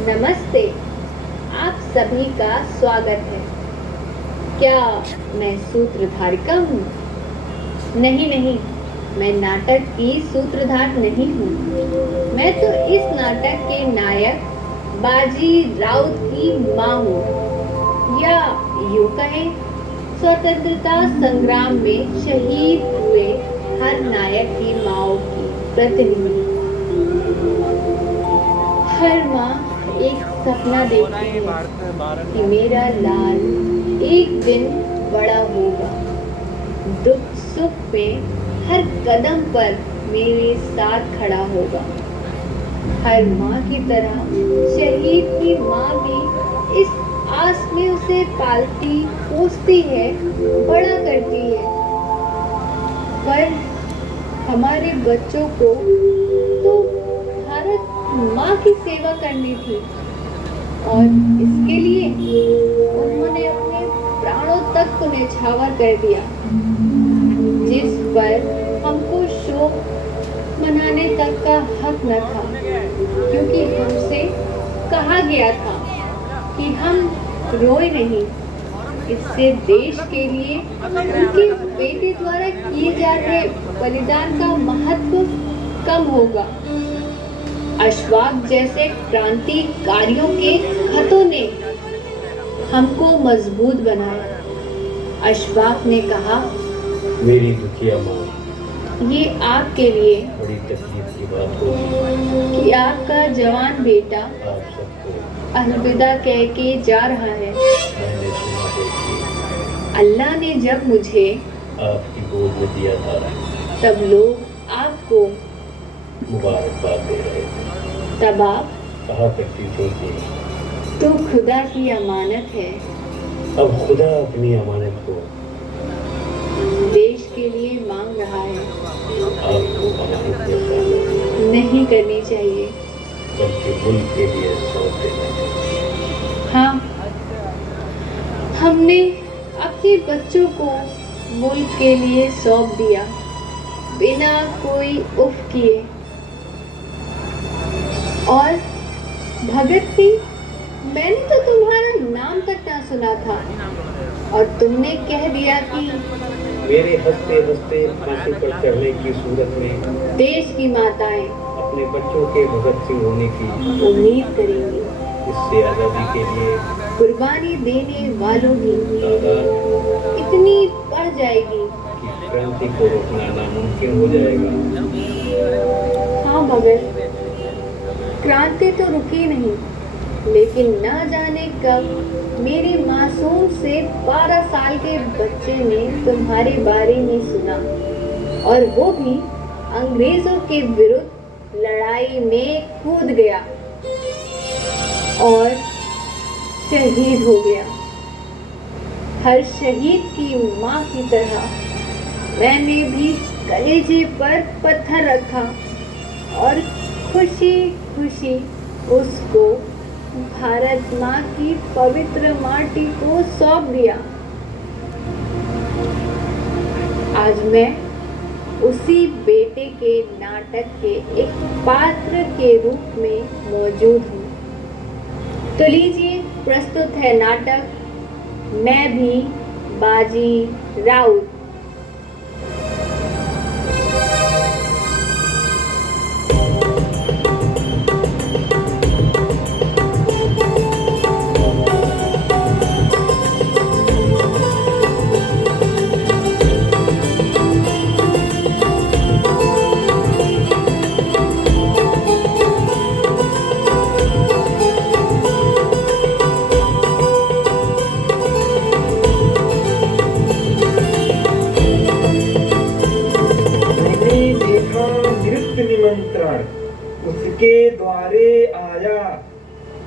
नमस्ते। आप सभी का स्वागत है। क्या मैं सूत्रधारिका हूँ? नहीं नहीं, मैं नाटक की सूत्रधार नहीं हूँ। मैं तो इस नाटक के नायक बाजी राउत की माँ हूँ, या यूँ कहें स्वतंत्रता संग्राम में शहीद हुए हर नायक की माँओं की प्रतिनिधि। हर माँ एक सपना देखती है कि मेरा लाल एक दिन बड़ा होगा, दुख सुख में हर कदम पर मेरे साथ खड़ा होगा। हर माँ की तरह शहीद की माँ भी इस आस में उसे पालती पोसती है, बड़ा करती है। पर हमारे बच्चों को तो भारत माँ की सेवा करनी थी, और इसके लिए उन्होंने अपने प्राणों तक को न्यौछावर कर दिया, जिस पर हमको शोक मनाने तक का हक न था, क्योंकि हमसे कहा गया था कि हम रोए नहीं। इससे देश के लिए उनके बेटे द्वारा किए जा रहे बलिदान का महत्व कम होगा। अशफाक जैसे क्रांतिकारियों के खतों ने हमको मजबूत बनाया। अशफाक ने कहा, मेरी दुखिया माँ, ये आपके लिए बड़ी तकलीफ की बात होगी कि आपका जवान बेटा आप सबको अलविदा कह के जा रहा है। मैंने सुना है कि अल्लाह ने जब मुझे आपकी गोद में दिया था, तब लोग आपको मुबारकबाद दे रहे थे। तब आप कहा करती थी कि तो खुदा की अमानत है, अब खुदा अपनी अमानत को देश के लिए मांग रहा है। आपको अमानत में शामिल नहीं करनी चाहिए। बल्कि मुल्क के लिए सौंप देना चाहिए। हाँ, हमने अपने बच्चों को मुल्क के लिए सौंप दिया, बिना कोई उफ किए। और भगत सिंह, मैंने तो तुम्हारा नाम तक ना सुना था, और तुमने कह दिया कि मेरे हंसते हंसते फांसी पर चढ़ने की सूरत में देश की माताएं अपने बच्चों के भगत सिंह होने की उम्मीद करेंगी। इससे आज़ादी के लिए कुर्बानी देने वालों की तादाद इतनी बढ़ जाएगी की क्रांति को रोकना नामुमकिन हो जाएगा। हाँ भगत, क्रांति तो रुकी नहीं, लेकिन न जाने कब मेरे मासूम से 12 साल के बच्चे ने तुम्हारे बारे में सुना, और वो भी अंग्रेजों के विरुद्ध लड़ाई में कूद गया और शहीद हो गया। हर शहीद की माँ की तरह मैंने भी कलेजे पर पत्थर रखा और खुशी खुशी उसको भारत माँ की पवित्र माटी को सौंप दिया। आज मैं उसी बेटे के नाटक के एक पात्र के रूप में मौजूद हूँ। तो लीजिए, प्रस्तुत है नाटक मैं भी बाजी राउत। निमंत्रण उसके द्वारे आया,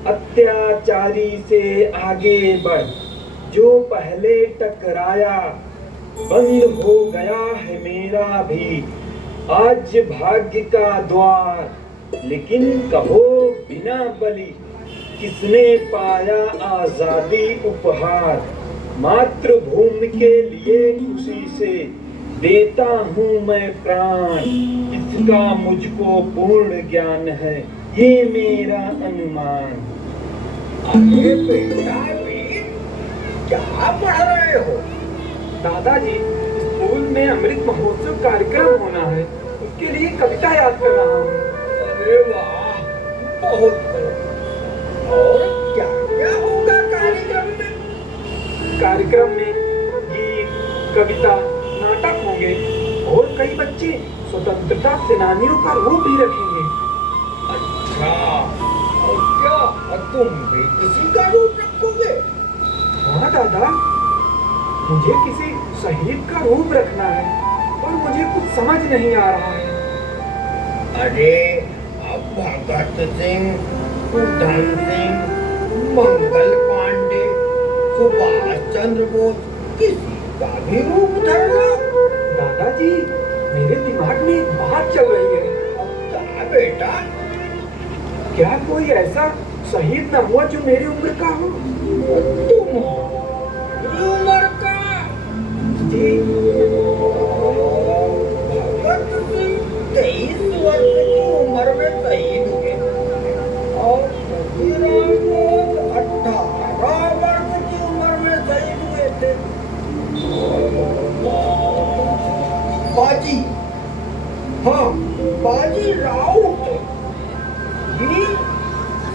अत्याचारी से आगे बढ़ जो पहले टकराया। बंद हो गया है मेरा भी आज भाग्य का द्वार, लेकिन कहो बिना बलि किसने पाया आजादी उपहार। मातृभूमि के लिए खुशी से देता हूँ मैं प्राण, इसका मुझको पूर्ण ज्ञान है ये मेरा अनुमान। अरे बेटा वीर, क्या पढ़ रहे हो? दादाजी, स्कूल में अमृत महोत्सव कार्यक्रम होना है, उसके लिए कविता याद कर रहा हूँ। अरे वाह, बहुत खूब। और क्या क्या होगा कार्यक्रम में? कार्यक्रम में गीत, कविता, नाटक होंगे और कई बच्चे स्वतंत्रता सेनानियों का रूप भी रखेंगे। अच्छा, और क्या तुम भी किसी का रूप रखोगे? हाँ दादा, मुझे किसी शहीद का रूप रखना है, पर मुझे कुछ समझ नहीं आ रहा है। अरे अब भगत सिंह, उधम सिंह, मंगल पांडे, सुभाष चंद्र बोस, किसी का भी रूप धर लो। दादाजी, मेरे दिमाग में एक बात चल रही है। क्या बेटा? क्या कोई ऐसा शहीद न हुआ जो मेरी उम्र का हो? तुम हो मेरी उम्र का? जी। भगत सिंह 23 वर्ष की उम्र में शहीद हुए और खुदीराम बोस 18 वर्ष की उम्र में शहीद हुए थे। बाजी, हाँ, बाजी राउत जी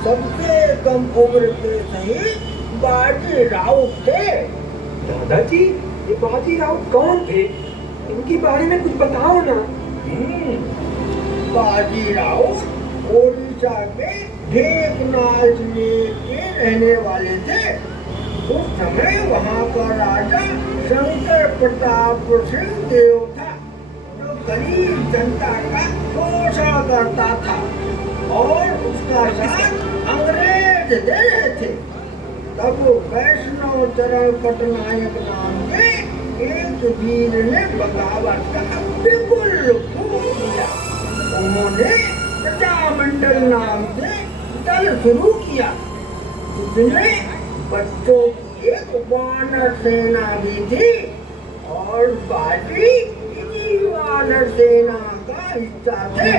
सबसे कम उम्र के शहीद बाजी राउत थे। दादाजी, ये बाजी राउत कौन थे? इनके बारे में कुछ बताओ ना। बाजी राउत ओडिशा के ढेंकनाल जिले के रहने वाले थे। उस समय वहाँ का राजा शंकर प्रताप सिंह देव था, जो गरीब जनता का शोषण करता था और उसका साथ अंग्रेज दे रहे थे। तब वैष्णव चरण पटनायक नाम के एक वीर ने बगावत का बिल्कुल फूक दिया। उन्होंने प्रजामंडल नाम से दल शुरू किया, जिसमें बच्चों की एक वानर सेना भी थी और बाजी इसी वानर सेना का हिस्सा थे।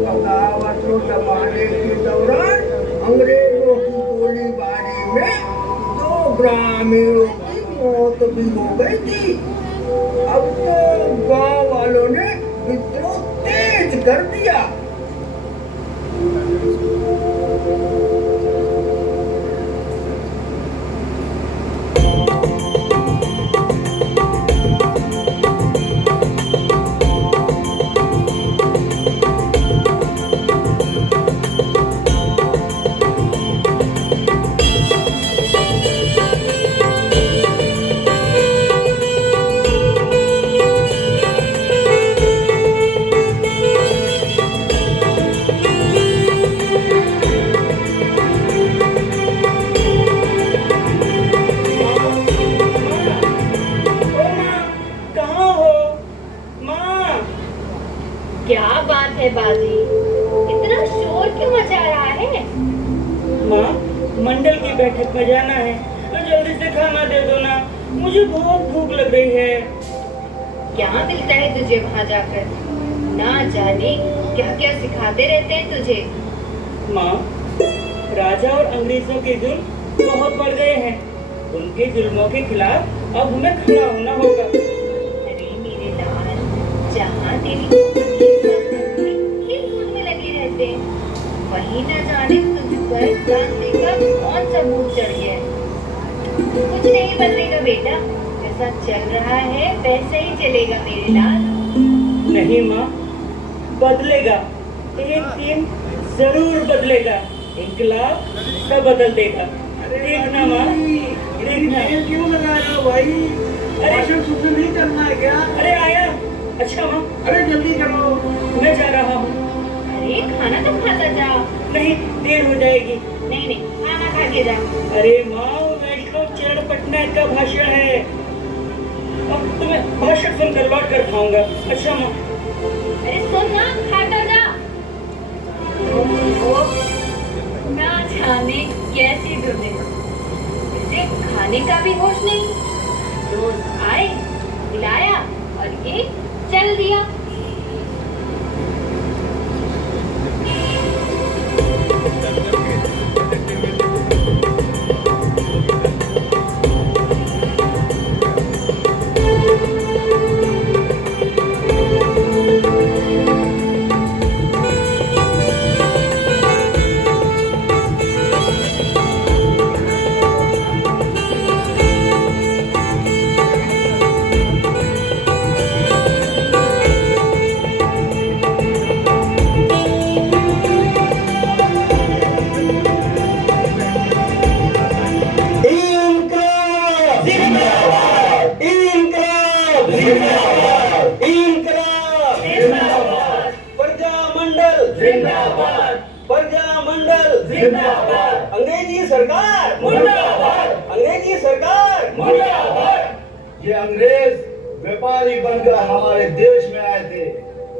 बगावत को दबाने के दौरान अंग्रेजों की गोलीबारी में 2 ग्रामीणों की मौत भी हो गई थी। अब तो गांव वालों ने विद्रोह तेज कर दिया। क्या बात है बाजी, इतना शोर क्यों मचा रहा है? माँ, मंडल की बैठक में जाना है तो जल्दी से खाना दे दो ना, मुझे बहुत भूख लग रही है। क्या मिलता है तुझे वहाँ जाकर? ना जाने क्या क्या सिखाते रहते हैं तुझे। माँ, राजा और अंग्रेजों के जुल्म बहुत बढ़ गए हैं। उनके जुल्मों के खिलाफ अब हमें खड़ा होना होगा। अरे मेरे लाल, जहाँ तेरी खेल-कूद में लगे रहते हैं, वही न जाने तुझ पर क्रांति का कौन सा भूत चढ़ गया है। कुछ नहीं बदलेगा बेटा, जैसा चल रहा है वैसे ही चलेगा मेरे लाल। नहीं माँ, बदलेगा, एक दिन जरूर बदलेगा। इंकलाब सब बदल देगा। देखना माँ, देखना। क्यों लगा रहे हो भाई? अरे कुछ नहीं करना है क्या? अरे आया। अच्छा माँ, अरे जल्दी करो। मैं जा रहा हूँ। अरे खाना तो खाता जा। नहीं, देर हो जाएगी। नहीं नहीं, खाना खा के जा। अरे माँ, वैष्णव चरण पटनायक का भाषण है, अब तुम्हें भाषण सुनकर लौट कर खाऊंगा। अच्छा माँ। अरे सुन ना, खाता जा। ओ, ना जाने कैसी दुनिया, इसे खाने का भी होश नहीं। रोज आए, खिलाया और ये चल दिया। जिंदाबाद। अंग्रेजी सरकार मुर्दाबाद। अंग्रेजी सरकार मुर्दाबाद। ये अंग्रेज व्यापारी बनकर हमारे देश में आए थे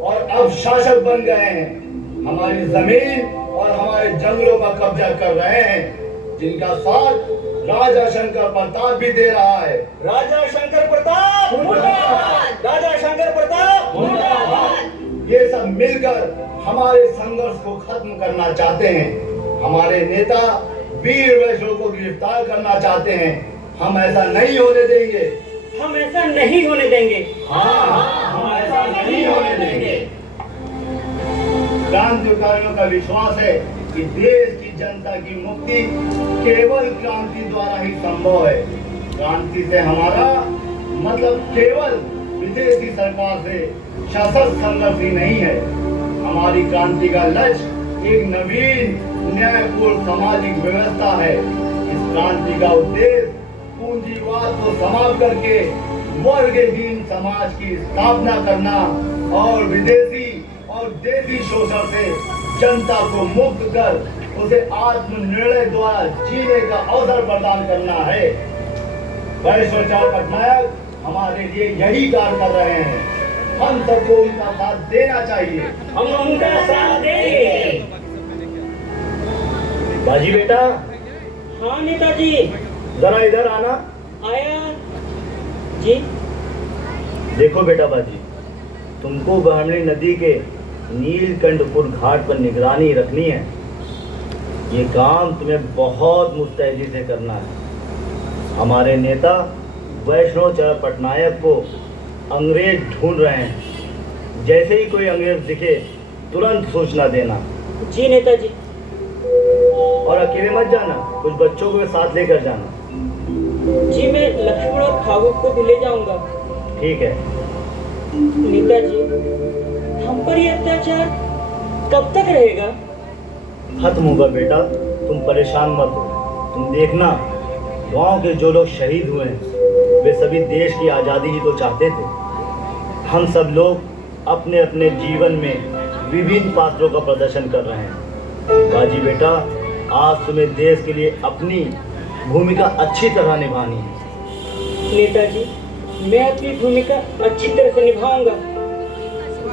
और अब शासक बन गए हैं। हमारी जमीन और हमारे जंगलों का कब्जा कर रहे हैं, जिनका साथ राजा शंकर प्रताप भी दे रहा है। राजा शंकर प्रताप मुर्दाबाद। राजा शंकर प्रताप मुर्दाबाद। ये सब मिलकर हमारे संघर्ष को खत्म करना चाहते हैं। हमारे नेता वीर वैष्णव को गिरफ्तार करना चाहते हैं। हम ऐसा नहीं होने देंगे। हम ऐसा नहीं होने देंगे। हम ऐसा नहीं होने देंगे। क्रांतिकारियों का विश्वास है कि देश की जनता की मुक्ति केवल क्रांति द्वारा ही संभव है। क्रांति से हमारा मतलब केवल विदेशी सरकार से सशस्त्र संघर्ष ही नहीं है। हमारी क्रांति का लक्ष्य एक नवीन न्यायपूर्ण सामाजिक व्यवस्था है। इस क्रांति का उद्देश्य पूंजीवाद को समाप्त करके वर्गहीन समाज की स्थापना करना और विदेशी और देशी शोषण से जनता को मुक्त कर उसे आत्मनिर्णय द्वारा जीने का अवसर प्रदान करना है। वैश्वाचार्य पटनायक हमारे लिए यही कार्य कर रहे हैं। हम सबको उनका साथ देना चाहिए। हम उनका साथ देंगे। बाजी बेटा, हाँ नेताजी। जरा इधर आना। आया जी। देखो बेटा बाजी, तुमको ब्राह्मणी नदी के नीलकंठपुर घाट पर निगरानी रखनी है। ये काम तुम्हें बहुत मुस्तैदी से करना है। हमारे नेता वैष्णवाचार्य पटनायक को अंग्रेज ढूंढ रहे हैं। जैसे ही कोई अंग्रेज दिखे तुरंत सूचना देना। जी नेताजी। और अकेले मत जाना, कुछ बच्चों को साथ लेकर जाना। जी मैं लक्ष्मण और फागू को भी ले जाऊंगा। ठीक है। नेताजी, हम पर ये अत्याचार कब तक रहेगा? खत्म होगा बेटा, तुम परेशान मत हो। तुम देखना, गांव के जो लोग शहीद हुए हैं वे सभी देश की आज़ादी ही तो चाहते थे। हम सब लोग अपने अपने जीवन में विभिन्न पात्रों का प्रदर्शन कर रहे हैं। बाजी बेटा, आज तुम्हें देश के लिए अपनी भूमिका अच्छी तरह निभानी है। नेताजी, मैं अपनी भूमिका अच्छी तरह से निभाऊंगा।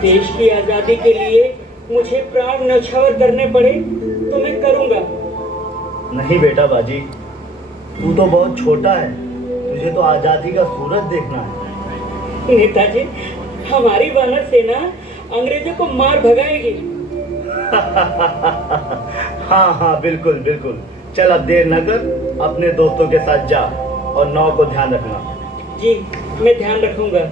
देश की आज़ादी के लिए मुझे प्राण न्यौछावर करने पड़े तो मैं करूंगा। नहीं बेटा बाजी, तू तो बहुत छोटा है, तुझे तो आज़ादी का सूरज देखना है। नेताजी, हमारी वानर सेना अंग्रेजों को मार भगाएगी। हाँ हाँ बिल्कुल बिल्कुल। चल अब देर न कर, अपने दोस्तों के साथ जा और नाव को ध्यान रखना। जी मैं ध्यान रखूंगा।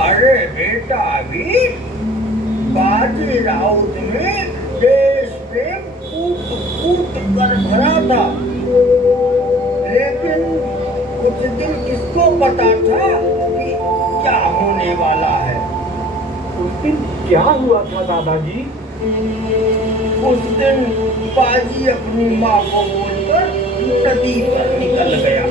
अरे बेटा वीर, बाजी राउत ने देश में कूट कूट कर भरा था, लेकिन कुछ दिन इसको पता था कि क्या होने वाला है। उस दिन क्या हुआ था दादाजी? उस दिन बाजी अपनी माँ को बोलकर नदी पर निकल गया।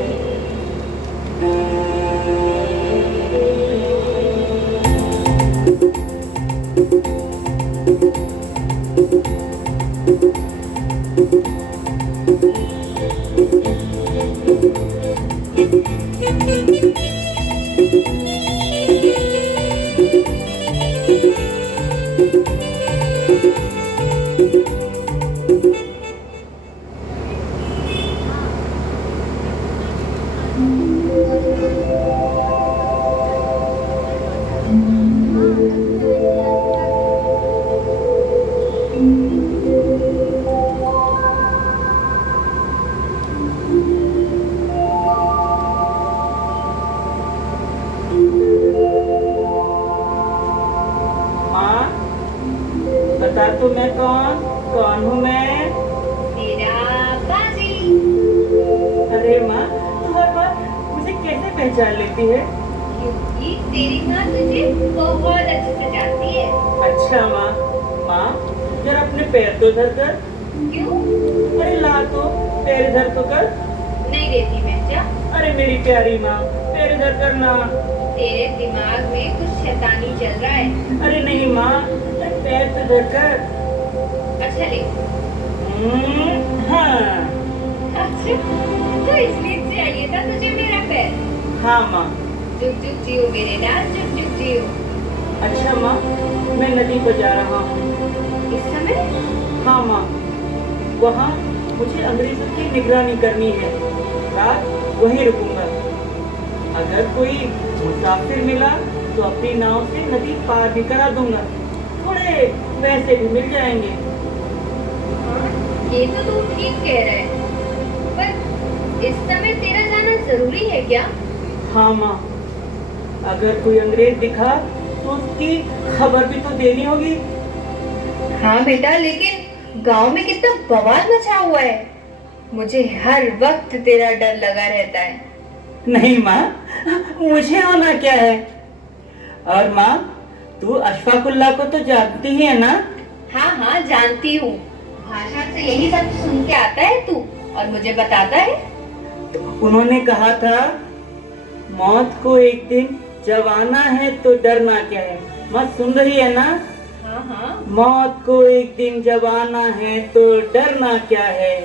बता तो मैं कौन हूँ मैं? तेरा बाजी। अरे माँ, तू हर बार मुझे कैसे पहचान लेती है? क्योंकि तेरी माँ तुझे बहुत अच्छे से जानती है। अच्छा माँ, जरा अपने पैर तो धर कर। क्यों? अरे ला तो, पैर धर तो कर। नहीं देती मैं, जा। अरे मेरी प्यारी माँ, पैर धर कर ना। तेरे दिमाग में कुछ शैतानी चल रहा है। अरे नहीं माँ, अरे पैर तो धर कर। अच्छा ले। हाँ। अच्छा, तो इसलिए चाहिए था तुझे मेरा पैर। हाँ माँ। जुग जुग जियो मेरे लाल, जुग जुग जियो। अच्छा माँ, मैं नदी पर जा रहा हूँ। इस समय? हाँ माँ, वहाँ मुझे अंग्रेजों की निगरानी करनी है। रात वहीं रुकूंगा। अगर कोई मुसाफिर मिला तो अपनी नाव से नदी पार भी करा दूंगा। थोड़े पैसे भी मिल जाएंगे। हाँ, ये तो तू ठीक कह रहा है, पर इस समय तेरा जाना जरूरी है क्या? हाँ माँ, अगर कोई अंग्रेज दिखा तो उसकी खबर भी तो देनी होगी। हाँ बेटा, लेकिन गांव में कितना बवाल मचा हुआ है। मुझे हर वक्त तेरा डर लगा रहता है। नहीं माँ, मुझे होना क्या है? और माँ, तू अशफाकुल्ला को तो जानती ही है ना? हाँ हाँ, जानती हूँ। भाषा से यही सब सुन के आता है तू और मुझे बताता है। उन्होंने कहा था, मौत को एक दिन जब आना है तो डरना क्या है। मत सुन रही है ना? हाँ हाँ। मौत को एक दिन जब आना है तो डरना क्या है।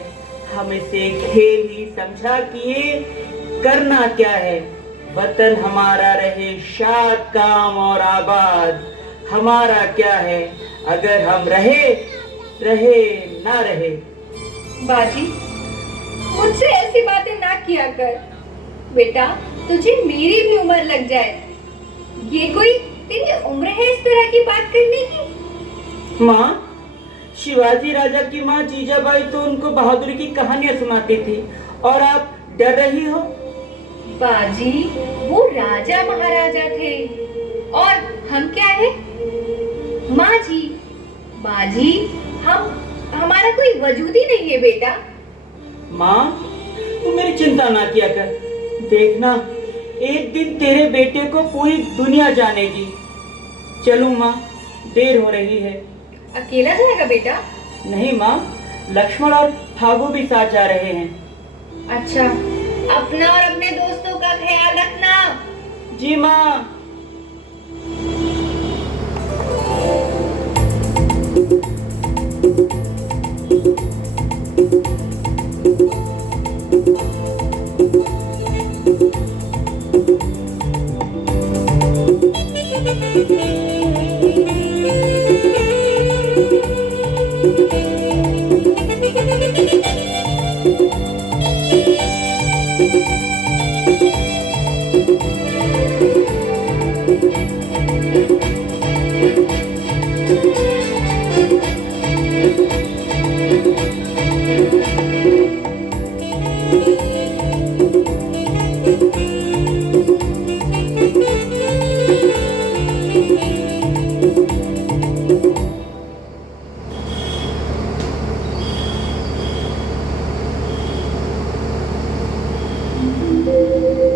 हम इसे खेल ही समझा किए करना क्या है। वतन हमारा रहे शाद काम और आबाद। हमारा क्या है अगर हम रहे ना रहे। बाजी, मुझसे ऐसी बातें ना किया कर। बेटा, तुझे मेरी भी उम्र लग जाए, ये कोई तेरी उम्र है इस तरह की बात करने की? माँ, शिवाजी राजा की माँ जीजाबाई तो उनको बहादुरी की कहानियां सुनाती थी और आप डर रही हो? बाजी, वो राजा महाराजा थे और हम क्या है? माँ जी, बाजी, हमारा कोई वजूद ही नहीं है बेटा। माँ, तू मेरी चिंता ना किया कर। देखना, एक दिन तेरे बेटे को पूरी दुनिया जानेगी। चलूं माँ, देर हो रही है। अकेला जाएगा बेटा? नहीं माँ, लक्ष्मण और फागू भी साथ जा रहे हैं। अच्छा, अपना और अपने दोस्तों का ख्याल रखना। जी माँ।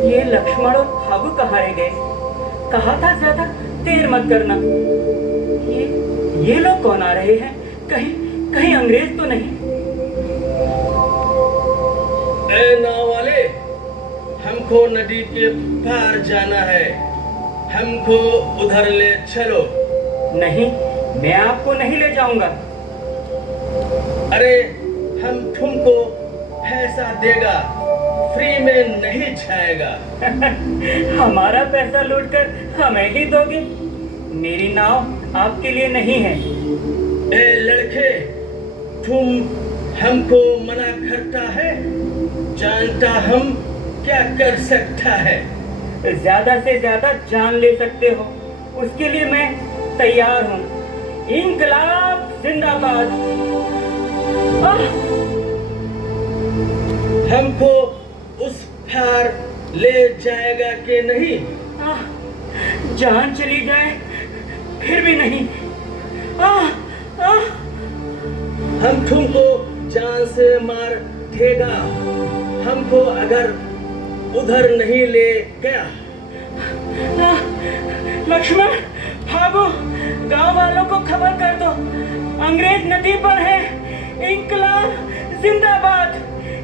ये लक्ष्मण और फागू कहाँ रह गए? कहा था ज्यादा देर मत करना। ये लोग कौन आ रहे हैं? कहीं अंग्रेज तो नहीं? ए नाव वाले, हमको नदी के पार जाना है, हमको उधर ले चलो। नहीं, मैं आपको नहीं ले जाऊंगा। अरे, हम तुमको पैसा देगा, फ्री में नहीं जाएगा। हमारा पैसा लूटकर हमें ही दोगे? मेरी नाव आपके लिए नहीं है। ए लड़के, तुम हमको मना करता है? जानता हम क्या कर सकता है? ज्यादा से ज्यादा जान ले सकते हो, उसके लिए मैं तैयार हूँ। इंकलाब जिंदाबाद। हमको उस पार ले जाएगा कि नहीं? जान चली जाए फिर भी नहीं। हम तुमको जान से मार देगा हमको अगर उधर नहीं ले गया। लक्ष्मण भागो, गांव वालों को खबर कर दो, अंग्रेज नदी पर है। इंकलाब जिंदाबाद,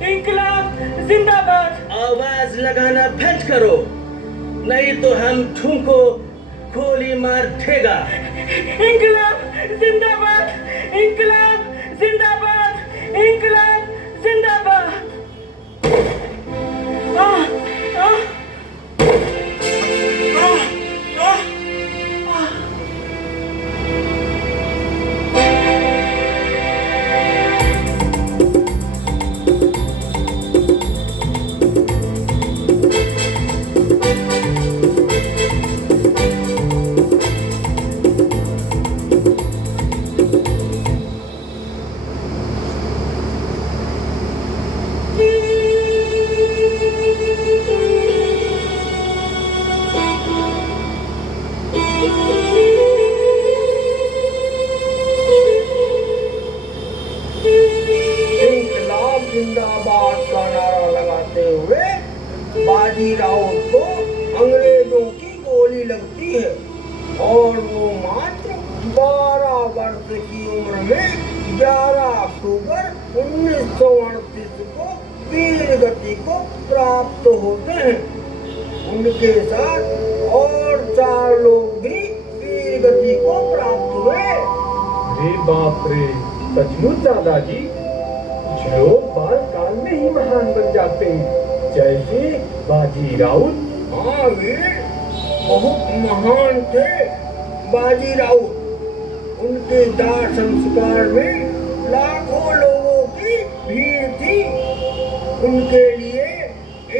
इंकलाब जिंदाबाद। आवाज लगाना बंद करो, नहीं तो हम तुमको गोली मार देगा। इंकलाब जिंदाबाद, इंकलाब जिंदाबाद, इंकलाब जिंदाबाद। इंकलाब जिंदाबाद का नारा लगाते हुए बाजी राउत को अंग्रेजों की गोली लगती है और वो मात्र 12 वर्ष की उम्र में 11 अक्टूबर 1938 को वीर गति को प्राप्त होते हैं। उनके साथ और 4 लोग भी वीर गति को प्राप्त हुए। अरे बाप रे, सचमुच दादाजी, कुछ लोग बाल काल में ही महान बन जाते हैं, जैसे बाजी राउत। हाँ वीर, बहुत महान थे बाजी राउत। उनके दाह संस्कार में लाखों लोगों की भीड़ थी। उनके लिए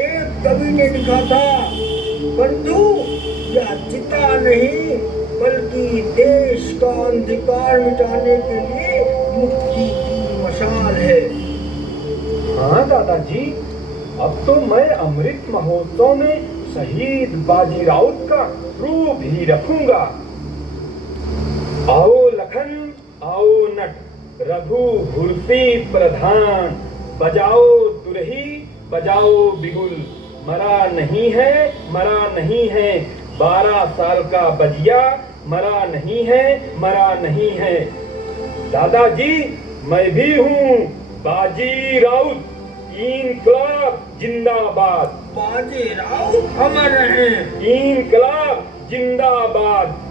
एक कवि ने लिखा था, बंधु यह चिता नहीं बल्कि देश का अंधकार मिटाने के लिए मुक्ति की मशाल है। हाँ दादाजी, अब तो मैं अमृत महोत्सव में शहीद बाजी राउत का रूप ही रखूंगा। आओ लखन, आओ नट, रघु हुर्सी प्रधान, बजाओ तुरही, बजाओ बिगुल, मरा नहीं है, मरा नहीं है, 12 साल का बजिया, मरा नहीं है, मरा नहीं है। दादाजी, मैं भी हूँ बाजी राउत, इंकलाब जिंदाबाद। बाजी राउत अमर रहे। इंकलाब जिंदाबाद।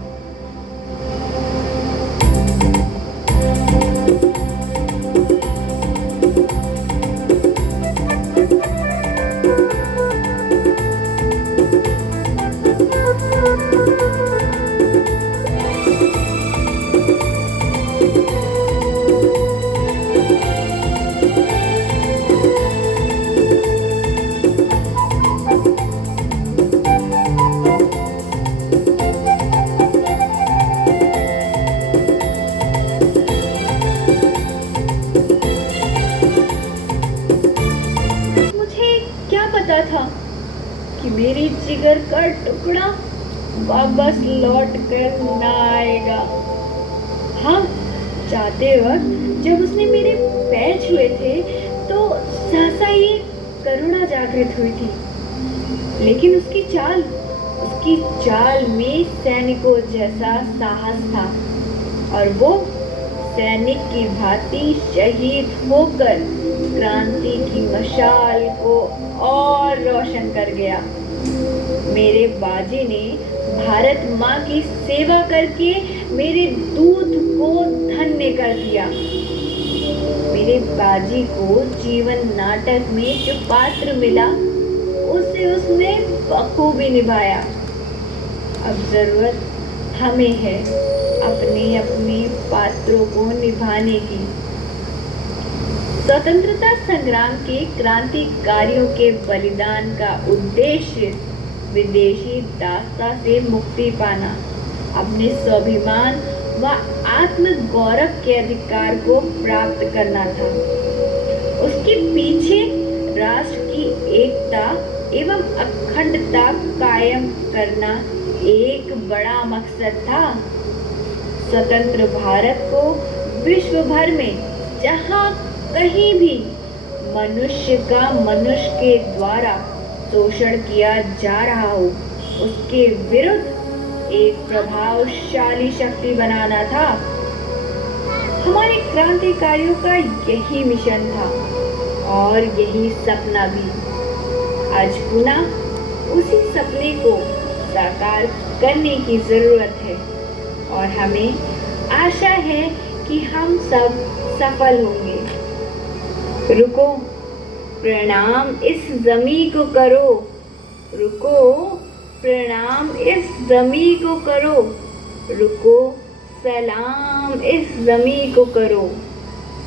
था कि मेरी जिगर का टुकड़ा वापस लौट कर ना आएगा। हाँ, जाते वक्त जब उसने मेरे पैर छुए थे तो सहसा ये करुणा जागृत हुई थी, लेकिन उसकी चाल में सैनिकों जैसा साहस था और वो सैनिक की भांति शहीद होकर क्रांति की मशाल को और रोशन कर गया। मेरे बाजी ने भारत माँ की सेवा करके मेरे दूध को धन्य कर दिया। मेरे बाजी को जीवन नाटक में जो पात्र मिला उसे उसने बखूबी निभाया। अब जरूरत हमें है अपने अपने पात्रों को निभाने की। स्वतंत्रता संग्राम के क्रांतिकारियों के बलिदान का उद्देश्य विदेशी दासता से मुक्ति पाना, अपने स्वाभिमान व आत्म गौरव के अधिकार को प्राप्त करना था। उसके पीछे राष्ट्र की एकता एवं अखंडता कायम करना एक बड़ा मकसद था। स्वतंत्र भारत को विश्व भर में जहाँ कहीं भी मनुष्य का मनुष्य के द्वारा शोषण किया जा रहा हो, उसके विरुद्ध एक प्रभावशाली शक्ति बनाना था। हमारे क्रांतिकारियों का यही मिशन था और यही सपना भी। आज पुनः उसी सपने को साकार करने की जरूरत है और हमें आशा है कि हम सब सफल होंगे। रुको, प्रणाम इस जमी को करो। रुको, प्रणाम इस जमी को करो। रुको, सलाम इस जमी को करो।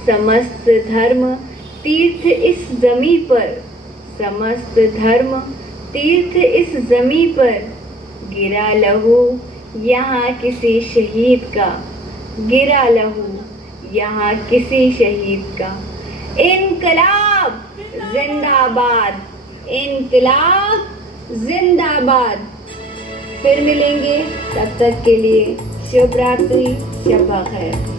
समस्त धर्म तीर्थ इस जमी पर, समस्त धर्म तीर्थ इस जमी पर। गिरा लहू यहाँ किसी शहीद का, गिरा लहू यहाँ किसी शहीद का। इनकलाब जिंदाबाद, इनकलाब जिंदाबाद। फिर मिलेंगे, तब तक के लिए शुभ रात्रि, शब खैर।